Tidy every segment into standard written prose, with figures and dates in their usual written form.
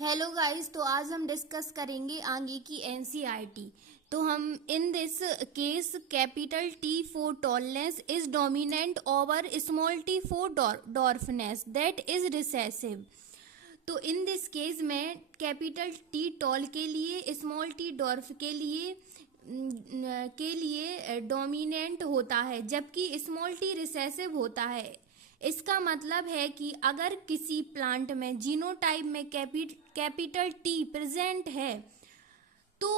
Hello guys, तो आज हम डिस्कस करेंगे आगे की एनसीईआरटी। तो हम in this case capital T for tallness is dominant over small T for dwarfness that is recessive. तो इन दिस केस में कैपिटल टी टॉल के लिए, स्मॉल टी डॉर्फ के लिए डोमिनेंट होता है, जबकि स्मॉल टी रिसेसिव होता है। इसका मतलब है कि अगर किसी प्लांट में जीनोटाइप में कैपिटल टी प्रेजेंट है तो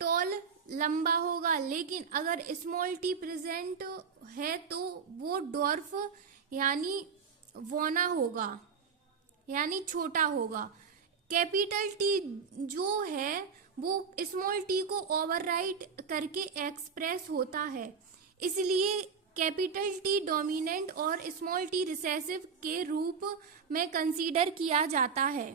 टॉल लंबा होगा, लेकिन अगर स्मॉल टी प्रेजेंट है तो वो डॉर्फ यानी वोना होगा, यानी छोटा होगा। कैपिटल टी जो है वो स्मॉल टी को ओवरराइड करके एक्सप्रेस होता है, इसलिए कैपिटल टी डोमिनेंट और स्मॉल टी रिसेसिव के रूप में कंसीडर किया जाता है।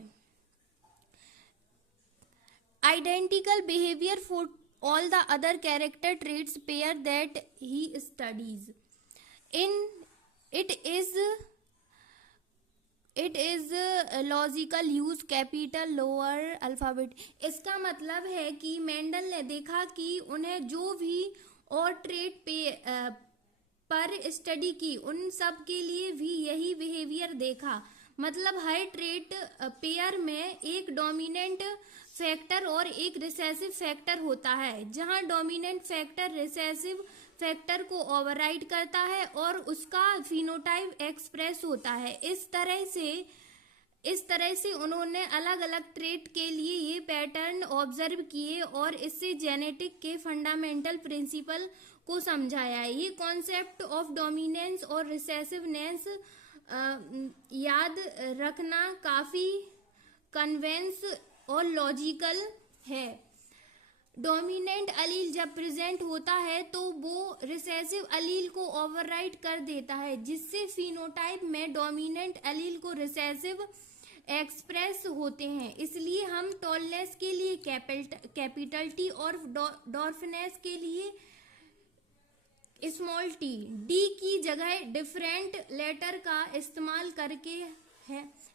Identical behaviour for all the other character traits pair that he studies in it is logical use capital lower alphabet. इसका मतलब है कि मेंडल ने देखा कि उन्हें जो भी और ट्रेट पर स्टडी की उन सब के लिए भी यही बिहेवियर देखा। मतलब हर ट्रेट पेयर में एक डोमिनेंट फैक्टर और एक रिसेसिव फैक्टर होता है, जहां डोमिनेंट फैक्टर रिसेसिव फैक्टर को ओवरराइड करता है और उसका फिनोटाइप एक्सप्रेस होता है। इस तरह से उन्होंने अलग अलग ट्रेट के लिए ये पैटर्न ऑब्जर्व किए और इससे जेनेटिक के फंडामेंटल प्रिंसिपल को समझाया। ये कॉन्सेप्ट ऑफ डोमिनेंस और रिसेसिवनेस याद रखना काफी कन्वेंस और लॉजिकल है। डोमिनेंट अलील जब प्रेजेंट होता है तो वो रिसेसिव अलील को ओवरराइड कर देता है, जिससे फिनोटाइप में डोमिनेंट अलील को रिसेसिव एक्सप्रेस होते हैं। इसलिए हम टॉलनेस के लिए कैपिटल टी और डॉर्फनेस के लिए स्मॉल टी डी की जगह डिफरेंट लेटर का इस्तेमाल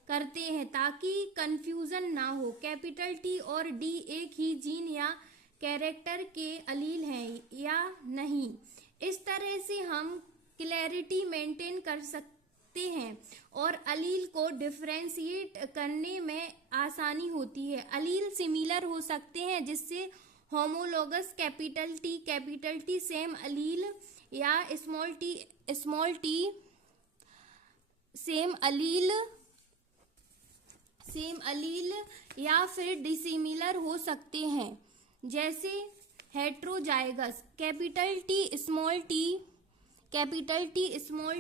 करते हैं ताकि कंफ्यूजन ना हो। कैपिटल टी और डी एक ही जीन या कैरेक्टर के अलील हैं या नहीं, इस तरह से हम क्लैरिटी मेंटेन कर सकते हैं और अलील को डिफरेंशिएट करने में आसानी होती है। अलील सिमिलर हो सकते हैं, जिससे होमोलोगस कैपिटल टी सेम अलील या स्मॉल टी सेम अलील या फिर डिसिमिलर हो सकते हैं, जैसे heterozygous capital T small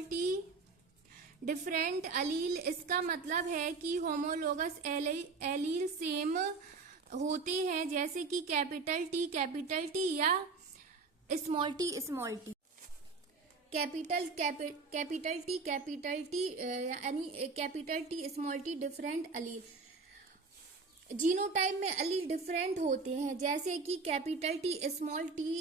T different allele. इसका मतलब है कि होमोलोगस एलील सेम होते हैं, जैसे कि कैपिटल टी या स्मॉल टी कैपिटल टी यानी capital T small T different allele. Genotype में अलील डिफरेंट होते हैं, जैसे कि कैपिटल टी स्मॉल टी।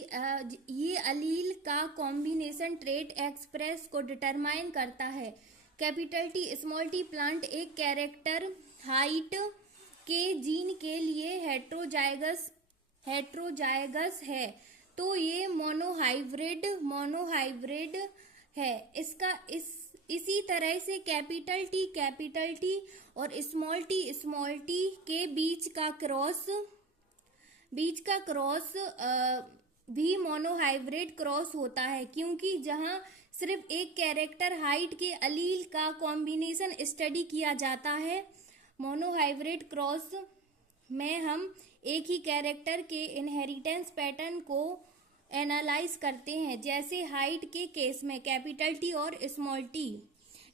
ये अलील का कॉम्बिनेशन ट्रेट एक्सप्रेस को डिटरमाइन करता है। Capital T small T plant एक कैरेक्टर हाइट के जीन के लिए हेट्रोजाइगस है, तो ये मोनोहाइब्रिड है। इसी तरह से कैपिटल टी और स्मॉल टी के बीच का क्रॉस भी मोनोहाइब्रिड क्रॉस होता है, क्योंकि जहां सिर्फ एक कैरेक्टर हाइट के अलील का कॉम्बिनेशन स्टडी किया जाता है, मोनोहाइब्रिड क्रॉस में हम एक ही कैरेक्टर के इनहेरिटेंस पैटर्न को एनालाइज करते हैं। जैसे हाइट के केस में कैपिटल टी और स्मॉल टी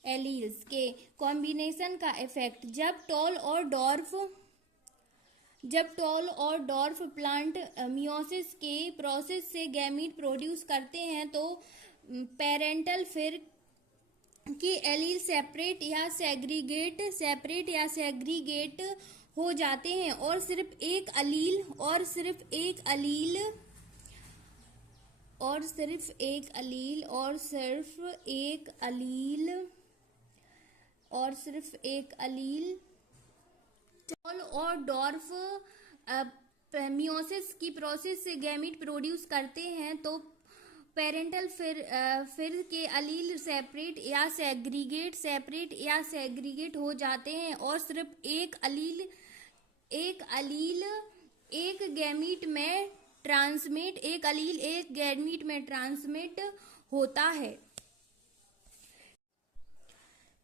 एलील्स के कॉम्बिनेशन का इफेक्ट। जब टॉल और डॉर्फ प्लांट मियोसिस के प्रोसेस से गैमीट प्रोड्यूस करते हैं, तो पेरेंटल फिर के एलील सेपरेट या सेग्रीगेट हो जाते हैं और सिर्फ एक अलील स्मॉल और डॉर्फ मियोसिस की प्रोसेस से गैमीट प्रोड्यूस करते हैं, तो पेरेंटल फिर के अलील सेपरेट या सेग्रीगेट हो जाते हैं और सिर्फ एक अलील एक गैमीट में ट्रांसमिट होता है।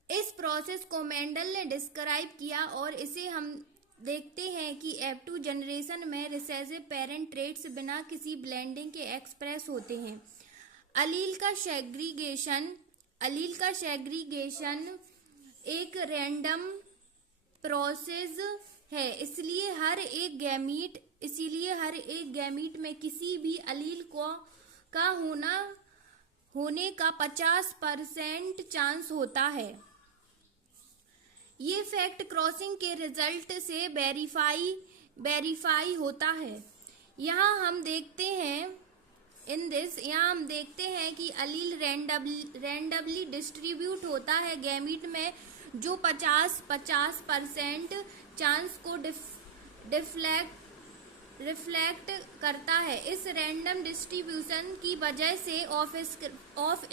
इस प्रोसेस को मेंडल ने डिस्क्राइब किया और इसे हम देखते हैं कि F2 जनरेशन में रिसेसिव पेरेंट ट्रेट्स बिना किसी ब्लेंडिंग के एक्सप्रेस होते हैं। अलील का सेग्रीगेशन एक रैंडम प्रोसेस है, इसलिए हर एक गैमीट में किसी भी अलील का होने का 50% चांस होता है। ये फैक्ट क्रॉसिंग के रिजल्ट से वेरीफाई होता है। यहाँ हम देखते हैं कि अलील रैंडमली डिस्ट्रीब्यूट होता है गैमीट में, जो 50% चांस को रिफ्लेक्ट करता है। इस रैंडम डिस्ट्रीब्यूशन की वजह से ऑफ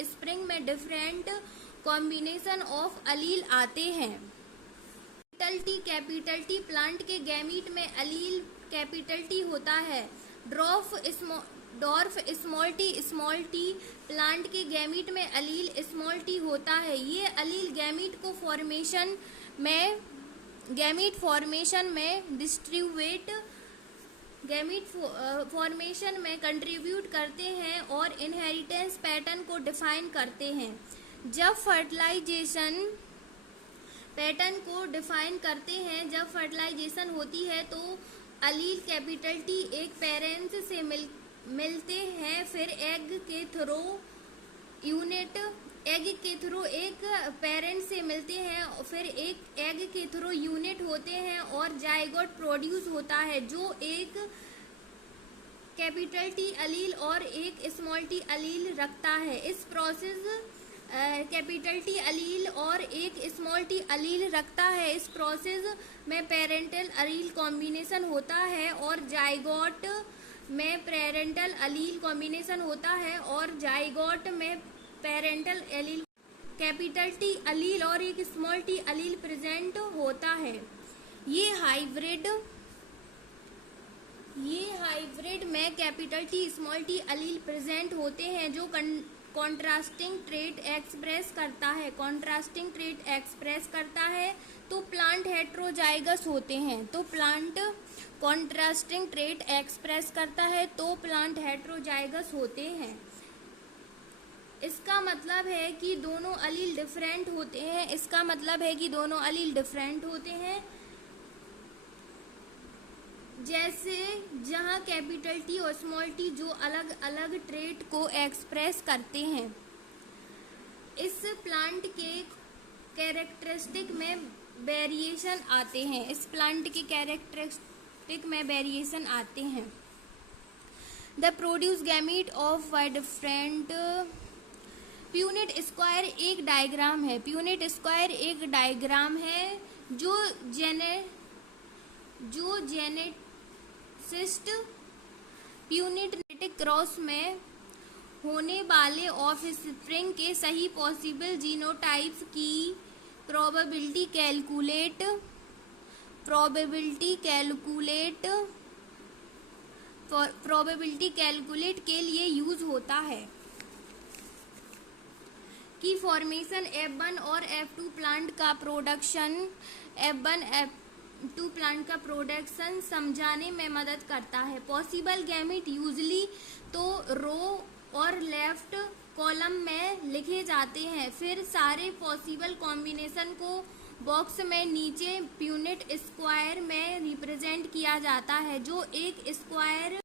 स्प्रिंग में डिफरेंट कॉम्बिनेशन ऑफ अलील आते हैं। कैपिटल टी प्लांट के गैमीट में अलील कैपिटल टी होता है। डॉर्फ स्मॉल टी प्लांट के गैमीट में अलील स्मॉल टी होता है। ये अलील गैमीट फॉर्मेशन में कंट्रीब्यूट करते हैं और इनहेरिटेंस पैटर्न को डिफाइन करते हैं। जब फर्टिलाइजेशन होती है तो अलील कैपिटल टी एक पेरेंट्स से मिलते हैं, फिर एग के थ्रू एक पेरेंट से मिलते हैं, फिर एक एग के थ्रू यूनिट होते हैं और जाइगोट प्रोड्यूस होता है, जो एक कैपिटल टी अलील और एक स्मॉल टी अलील रखता है। इस प्रोसेस कैपिटल टी अलील और एक स्मॉल टी अलील रखता है। इस प्रोसेस में पेरेंटल अलील कॉम्बिनेशन होता है और जाइगोट में पेरेंटल अलील कॉम्बिनेशन होता है और जाइगोट में पेरेंटल अलील कैपिटल टी अलील और एक स्मॉल टी अलील प्रेजेंट होता है। ये हाइब्रिड में capital T small T allele present होते हैं, जो कॉन्ट्रास्टिंग ट्रेट एक्सप्रेस करता है तो प्लांट हेट्रोजाइगस होते हैं। तो प्लांट कॉन्ट्रास्टिंग ट्रेट एक्सप्रेस करता है तो प्लांट हेट्रोजाइगस होते हैं। इसका मतलब है कि दोनों अलील डिफरेंट होते हैं। जैसे जहाँ कैपिटल टी और स्मॉल टी जो अलग अलग ट्रेट को एक्सप्रेस करते हैं। इस प्लांट के कैरेक्टरिस्टिक में वेरिएशन आते हैं। The produce gamete of different Punnett square एक डायग्राम है जो जेनेटिस्ट प्यूनेट क्रॉस में होने वाले ऑफ स्प्रिंग के सही पॉसिबल जीनोटाइप्स की प्रोबेबिलिटी कैलकुलेट के लिए यूज होता है। की फॉर्मेशन F1 और F2 प्लांट का प्रोडक्शन समझाने में मदद करता है। पॉसिबल गैमीट यूजली तो रो और लेफ्ट कॉलम में लिखे जाते हैं, फिर सारे पॉसिबल कॉम्बिनेशन को बॉक्स में नीचे प्यूनेट स्क्वायर में रिप्रेजेंट किया जाता है, जो एक स्क्वायर